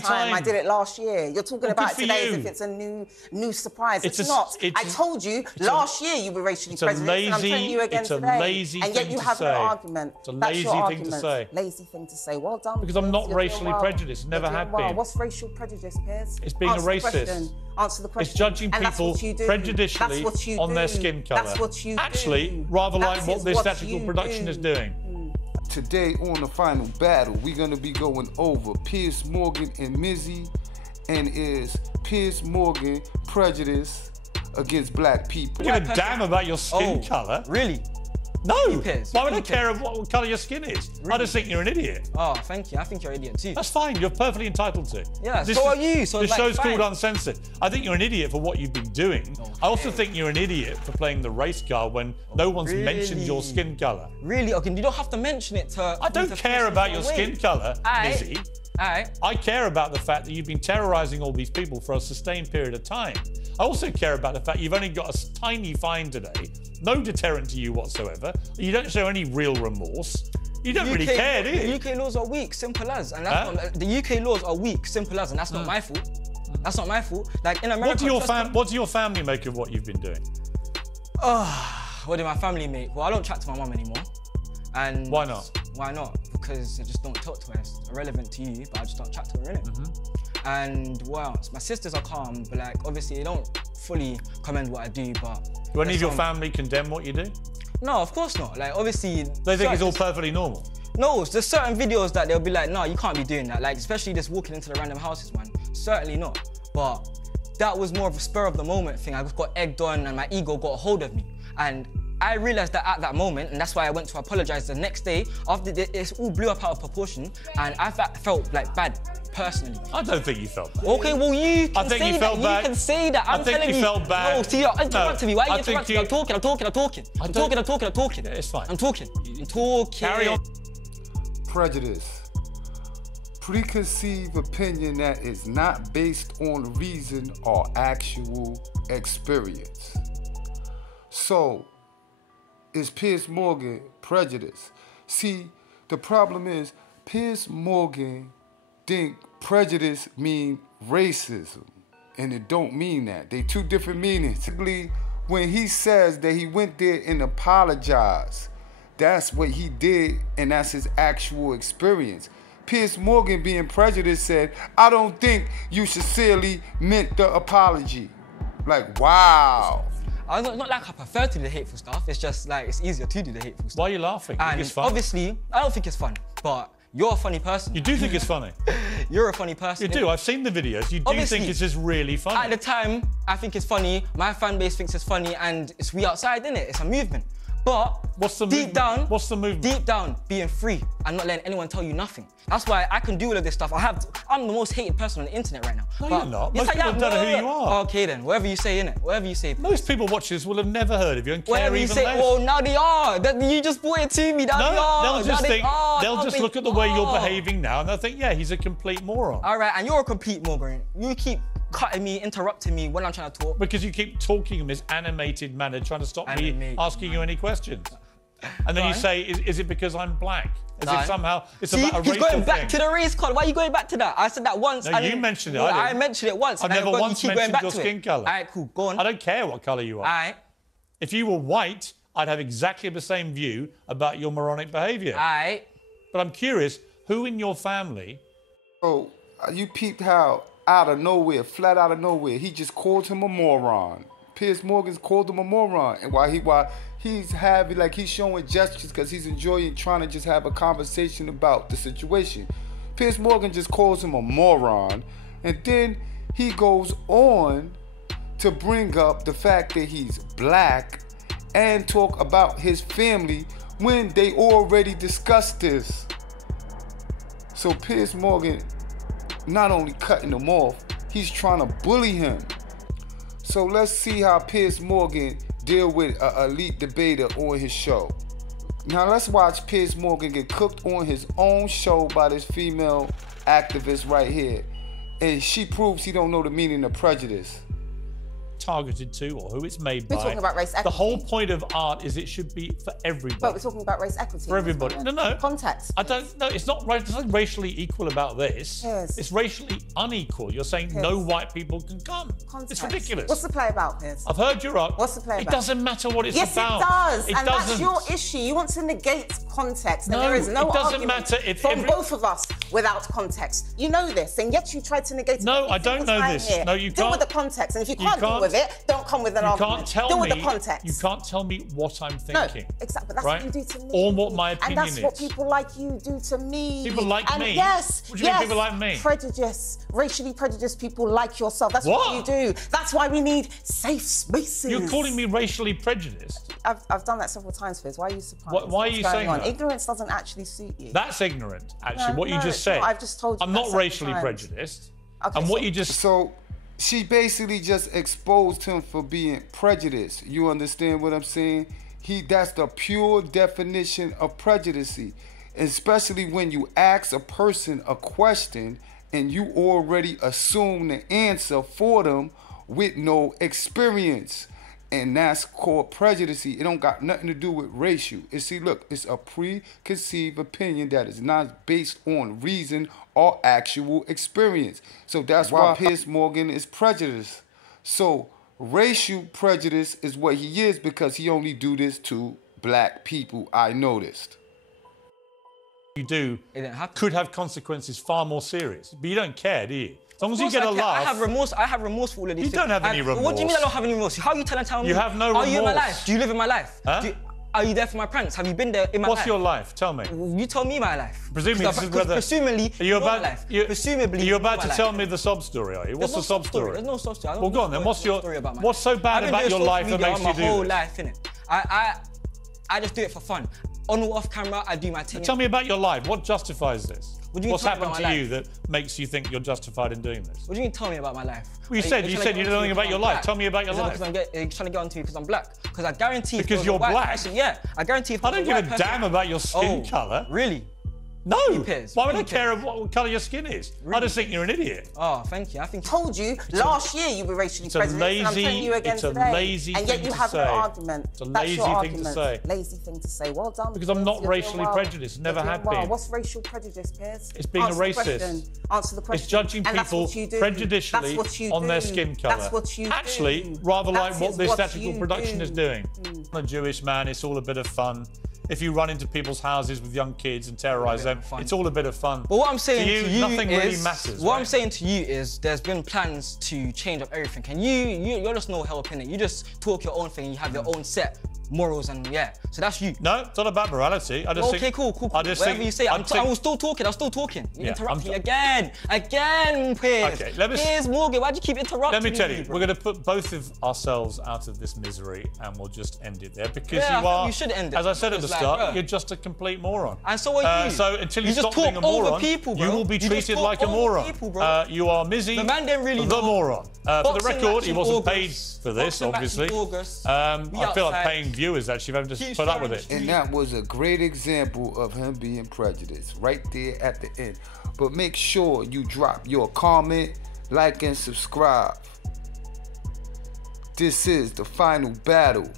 time. I did it last year. You're talking about it today as if it's a new surprise. It's not. I told you last year you were racially prejudiced, and I'm telling you again today. And yet you have no argument. It's a lazy thing to say. Lazy thing to say. Well done. Because I'm not racially prejudiced. Never have been. What's racial prejudice, Piers? It's being a racist. Answer the question. It's judging people prejudicially on their skin colour. That's what you do. Actually, rather like what this theatrical production is doing. Today on the final battle, we're gonna be going over Piers Morgan and Mizzy, and is Piers Morgan prejudice against black people? Give a damn about your skin colour. Really? No. Why would I care what colour your skin is? Really? I just think you're an idiot. Oh, thank you. I think you're an idiot too. That's fine. You're perfectly entitled to. Yeah, so are you. So this show's called Uncensored. I think you're an idiot for what you've been doing. Okay. I also think you're an idiot for playing the race card when no one's mentioned your skin colour. Really? Okay, you don't have to mention it to... I don't care about your skin colour, Mizzy. I care about the fact that you've been terrorising all these people for a sustained period of time. I also care about the fact you've only got a tiny fine today, no deterrent to you whatsoever. You don't show any real remorse. You don't really care, do you? The UK laws are weak, simple as. And that's not, the UK laws are weak, simple as, and that's not my fault. That's not my fault. Like in America... What do your family make of what you've been doing? What do my family make? Well, I don't chat to my mum anymore. And why not? Why not? Because I just don't talk to her. It's irrelevant to you, but I just don't chat to her, innit? And what else? My sisters are calm, but like obviously they don't fully commend what I do, but... Do any of your family condemn what you do? No, of course not. Like obviously... They think it's all perfectly normal? No, there's certain videos that they'll be like, no, you can't be doing that. Like especially just walking into the random houses, man. Certainly not. But that was more of a spur of the moment thing. I just got egged on and my ego got a hold of me. And I realised that at that moment, and that's why I went to apologise the next day. After it all blew up out of proportion, and I felt like bad, personally. I don't think you felt bad. Okay, well you can say that. Bad. You can say that. I'm telling you. I think you felt bad. No, see, interrupt to me. Why are you interrupting me? I'm talking. I'm talking. Yeah, it's fine. I'm talking. Carry on. Prejudice. Preconceived opinion that is not based on reason or actual experience. So, is Piers Morgan prejudice? See, the problem is Piers Morgan think prejudice mean racism, and it don't mean that. They two different meanings. When he says that he went there and apologized, that's what he did, and that's his actual experience. Piers Morgan, being prejudiced, said, I don't think you sincerely meant the apology. Like, wow. It's not like I prefer to do the hateful stuff, it's just like, it's easier to do the hateful stuff. Why are you laughing? And it's fun. Obviously, I don't think it's fun, but you're a funny person. You do think it's funny? You're a funny person. You do, I've seen the videos. You do think it's just really funny. At the time, I think it's funny, my fan base thinks it's funny, and it's we outside, innit? It's a movement. But deep down, what's the movement? Deep down, being free and not letting anyone tell you nothing. That's why I can do all of this stuff. I'm the most hated person on the internet right now. No, you're not. Most people don't know who you are. Okay then, whatever you say, innit? Whatever you say. Most people watching this will have never heard of you and care whatever you even say, less. well, now they are. You just brought it to me. Now they are. They'll just look at the way you're behaving now and they'll think, yeah, he's a complete moron. All right, and you're a complete moron. You keep cutting me, interrupting me when I'm trying to talk. Because you keep talking in this animated manner, trying to stop me asking you any questions. And then you say, is it because I'm black? As if somehow it's about a racial thing. He's going back to the race card. Why are you going back to that? I said that once. No, you mentioned it. I mentioned it once. I've never once mentioned your skin colour. All right, cool. Go on. I don't care what colour you are. All right. If you were white, I'd have exactly the same view about your moronic behaviour. All right. But I'm curious, who in your family... Oh, you peeped how out of nowhere, flat out of nowhere, he just called him a moron. Piers Morgan's called him a moron. And while he's having, like, he's showing gestures because he's enjoying trying to just have a conversation about the situation. Piers Morgan just calls him a moron, and then he goes on to bring up the fact that he's black and talk about his family when they already discussed this. So Piers Morgan not only cutting him off, he's trying to bully him. So let's see how Piers Morgan deal with an elite debater on his show. Now let's watch Piers Morgan get cooked on his own show by this female activist right here. And she proves he don't know the meaning of prejudice. targeted to or who it's made by. We're talking about race equity. The whole point of art is it should be for everybody. But we're talking about race equity. For everybody. No. Context. I don't know. It's not right. It's not racially equal about this. Piers. It's racially unequal. You're saying Piers. no white people can come. Context. It's ridiculous. What's the play about, Piers? I've heard your art. What's the play about? It doesn't matter what it's yes, about. Yes, it does. It and doesn't. That's your issue. You want to negate context. No, and there is no it doesn't argument matter if from both of us without context. You know this, and yet you try to negate it. No, I don't know this. Here. No, you deal can't. Deal with the context, and if you can't deal with it, don't come with an argument. Can't tell deal me, with the context. You can't tell me what I'm thinking. No, exactly. But that's right? what you do to me. Or what my opinion is. And that's what people like you do to me. People like me? Yes. What do you mean people like me? Prejudice. Racially prejudiced people like yourself. That's what you do. That's why we need safe spaces. You're calling me racially prejudiced? I've done that several times, Piers. Why are you surprised? Why are you saying that? Ignorance doesn't actually suit you. That's ignorant, actually. What you just said. I've just told you. I'm not racially prejudiced. Okay, and what you just... So she basically just exposed him for being prejudiced. You understand what I'm saying? That's the pure definition of prejudice. Especially when you ask a person a question and you already assume the answer for them with no experience. And that's called prejudice. It don't got nothing to do with racial. It's a preconceived opinion that is not based on reason or actual experience. So that's why Piers Morgan is prejudiced. So racial prejudice is what he is because he only do this to black people, I noticed. You do could have consequences far more serious, but you don't care, do you? As long as you get a laugh. I have remorse. I have remorse for all of these things. You don't have any remorse. What do you mean I don't have any remorse? How are you telling me? You have no remorse. Are you in my life? Do you live in my life? Huh? Are you there for my pranks? Have you been there in my life? What's your life? Tell me. You tell me my life. Presumably, this is whether... Presumably, you're about to tell me the sob story, are you? What's the sob story? There's no sob story. Well, go on then. What's so bad about your life that makes you do this? My whole life, innit? I just do it for fun. On or off camera, I do my thing. Tell me about your life. What justifies this? What's happened to you that makes you think you're justified in doing this? What do you mean tell me about my life? Well, you said you know nothing about your life. Tell me about your life. You're trying to get onto me because I'm black. Because I guarantee because you're black? Yeah, I guarantee if I don't give a damn about your skin colour. Really? No. Why would I care what colour your skin is? Really? I just think you're an idiot. Oh, thank you. I think told you last year you were racially prejudiced, and I'm telling you again today. It's a lazy thing to say. And yet you have no argument. It's a lazy thing to say. Lazy thing to say. Well done. Because I'm not racially prejudiced. Never have been. What's racial prejudice, Piers? It's being a racist. Answer the question. It's judging people prejudicially on their skin colour. That's what you do. Actually, rather like what this theatrical production is doing. I'm a Jewish man. It's all a bit of fun. If you run into people's houses with young kids and terrorise them, it's all a bit of fun. But what I'm saying to you nothing really matters. What I'm saying to you is there's been plans to change up everything. And you're just no help in it. You just talk your own thing and you have your own set morals and so that's you. No, it's not about morality. I just think... Cool. Whatever you say, I was still talking. You interrupt me again, Piers. Okay, Piers Morgan, why'd you keep interrupting me? Let me tell you, we're going to put both of ourselves out of this misery and we'll just end it there because you should end it. As I said at the start, you're just a complete moron. And so are you. So until you stop being a moron, you will be treated like a moron. You are Mizzy, the man didn't really the moron. For the record, he wasn't paid for this, obviously. I feel like paying viewers actually having to put up with it. And that was a great example of him being prejudiced right there at the end. But make sure you drop your comment, like, and subscribe. This is the final battle.